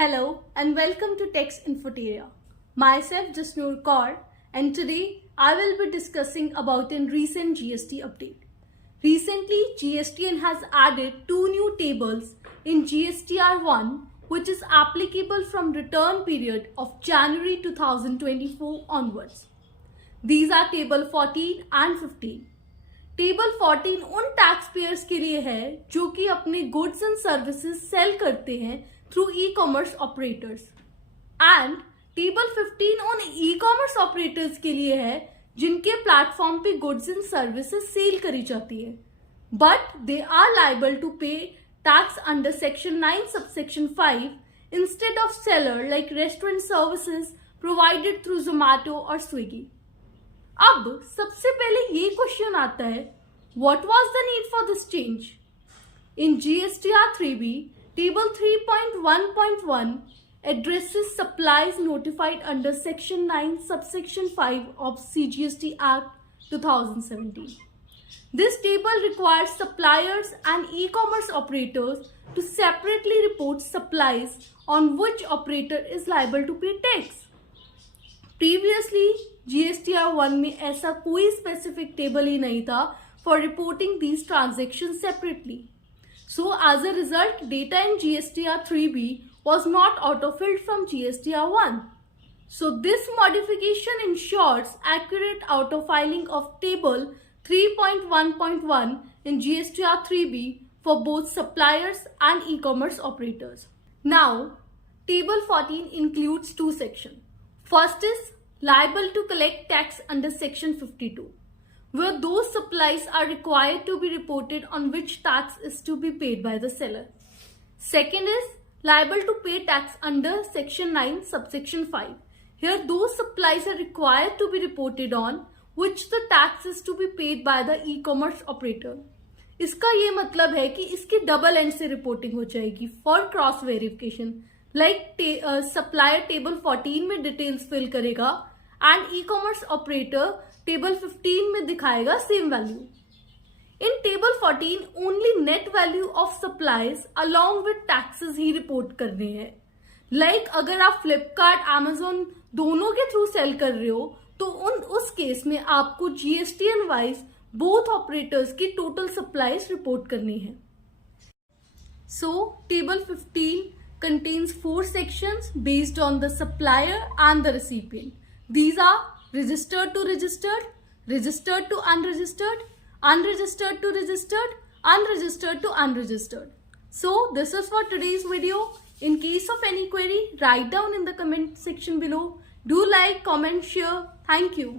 Hello and welcome to Text Infoteria. Myself Jasnoor Kaur, and today I will be discussing about a recent GST update. Recently, GSTN has added two new tables in GSTR1 which is applicable from return period of January 2024 onwards. These are table 14 and 15. Table 14 उन tax payers के लिए है जो कि अपने goods and services cell करते हैं through e commerce operators, and table 15 उन ई कॉमर्स ऑपरेटर्स के लिए है जिनके प्लेटफॉर्म पे गुड्स एंड सर्विसेज सेल करी जाती है, but they are liable to pay tax under section 9 subsection 5 instead of seller like restaurant services provided through Zomato और स्विगी. अब सबसे पहले ये क्वेश्चन आता है, what was the need for this change? In GSTR 3B, table 3.1.1 addresses supplies notified under section 9 subsection 5 of CGST Act 2017. This table requires suppliers and e-commerce operators to separately report supplies on which operator is liable to pay tax. Previously, GSTR1 में ऐसा कोई specific table ही नहीं था for reporting these transaction separately. So as a result, data in GSTR 3B was not autofilled from GSTR1. So this modification ensures accurate autofiling of table 3.1.1 in GSTR 3B for both suppliers and e-commerce operators. Now, table 14 includes two sections. First is liable to collect tax under section 52, where those supplies are required to be reported on which tax is to be paid by the seller. Second is liable to pay tax under section 9 subsection 5. Here those supplies are required to be reported on which the tax is to be paid by the e-commerce operator. इसका ये मतलब है कि इसकी double and से reporting हो जाएगी for cross verification. Like supplier table 14 में डिटेल्स फिल करेगा and e commerce operator table 15 में दिखाएगा same value. In table 14 only net value of supplies along with taxes he report करने हैं. लाइक अगर आप फ्लिपकार्ट, Amazon दोनों के थ्रू सेल कर रहे हो तो उस केस में आपको GSTN वाइज बोथ ऑपरेटर्स की टोटल सप्लाईज रिपोर्ट करनी है. सो table 15 contains 4 sections based on the supplier and the recipient. These are registered to registered, registered to unregistered, unregistered to registered, unregistered to unregistered. So this is for today's video. In case of any query, write down in the comment section below. Do like, comment, share. Thank you.